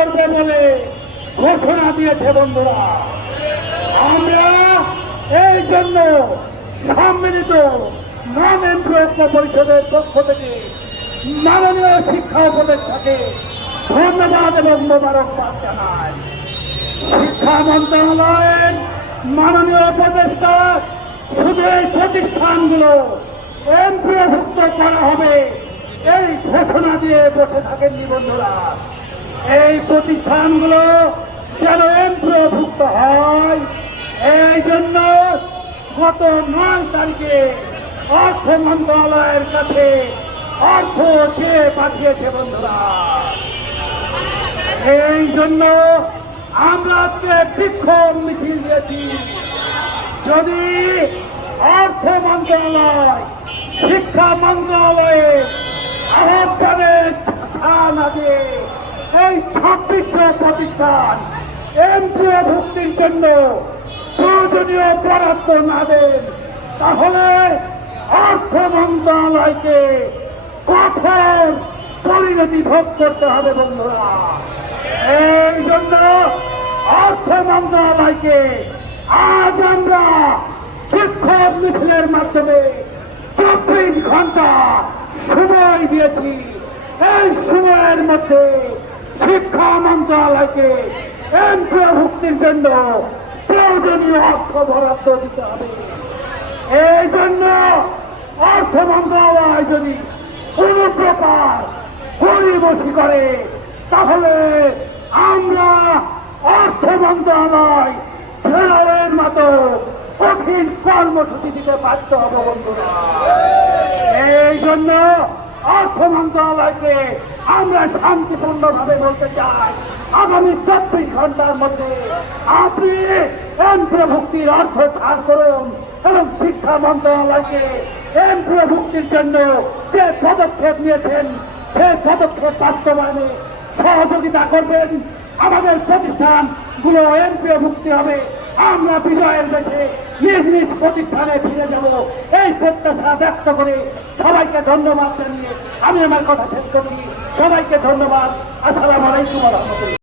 করবে বলে ঘোষণা দিয়েছে বন্ধুরা। আমরা এই জন্য সম্মিলিত নন এমপ্লয়েড পরিষদের পক্ষ থেকে মাননীয় শিক্ষা উপদেষ্টাকে ধন্যবাদ এবং মোবারকবাদ জানাই। শিক্ষা মন্ত্রণালয়ের মাননীয় উপদেষ্টা, শুধু এই প্রতিষ্ঠানগুলো এমপিওভুক্ত করা হবে, এই ঘোষণা দিয়ে বসে থাকেন বন্ধুরা। এই প্রতিষ্ঠানগুলো যেন হয়। এই জন্য গত নয় তারিখে অর্থ মন্ত্রণালয়ের কাছে অর্থ চেয়ে পাঠিয়েছে বন্ধুরা। এই জন্য আমরা আজকে বিক্ষোভ মিছিল দিয়েছি। যদি অর্থ মন্ত্রণালয়, শিক্ষা মন্ত্রণালয়ে আহ্বানে ছাড় না দিয়ে এই ছাব্বিশশো প্রতিষ্ঠান এমপিও ভুক্তির জন্য প্রয়োজনীয় বরাদ্দ না দেন, তাহলে অর্থ মন্ত্রণালয়কে কঠোর পরিণতি ভোগ করতে হবে বন্ধুরা। এই জন্য অর্থ মন্ত্রণালয়কে আজ আমরা শিক্ষক মিছিলের মাধ্যমে চব্বিশ ঘণ্টা সময় দিয়েছি। এই সময়ের মধ্যে শিক্ষা মন্ত্রণালয়কে এমপিভুক্তির জন্য প্রয়োজনীয় অর্থ বরাদ্দ দিতে হবে। এই জন্য অর্থ মন্ত্রণালয় যদি কোন প্রকার গরিবসি করে, তাহলে আমরা অর্থ মন্ত্রণালয় ফেরারের মতো কঠিন কর্মসূচি দিতে বাধ্য হব বন্ধুরা। এই জন্য অর্থ মন্ত্রণালয়কে আমরা শান্তিপূর্ণভাবে বলতে চাই। আগামী চব্বিশ ঘণ্টার মধ্যে আপনি এমপ্রভুক্তির অর্থ ছাড় করুন এবং শিক্ষা মন্ত্রণালয়কে এমপ্রভুক্তির জন্য যে পদক্ষেপ নিয়েছেন সেই পদক্ষেপ বাস্তবায়নে সহযোগিতা করবেন। আমাদের প্রতিষ্ঠানগুলো এমপিও মুক্তি হবে। আমরা বিজয়ের দেশে নিজ নিজ প্রতিষ্ঠানে ফিরে যাব। এই প্রত্যাশা ব্যক্ত করে সবাইকে ধন্যবাদ জানিয়ে আমি আমার কথা শেষ করি সবাইকে ধন্যবাদ। আসসালামু আলাইকুম রহমতুল্লাহ।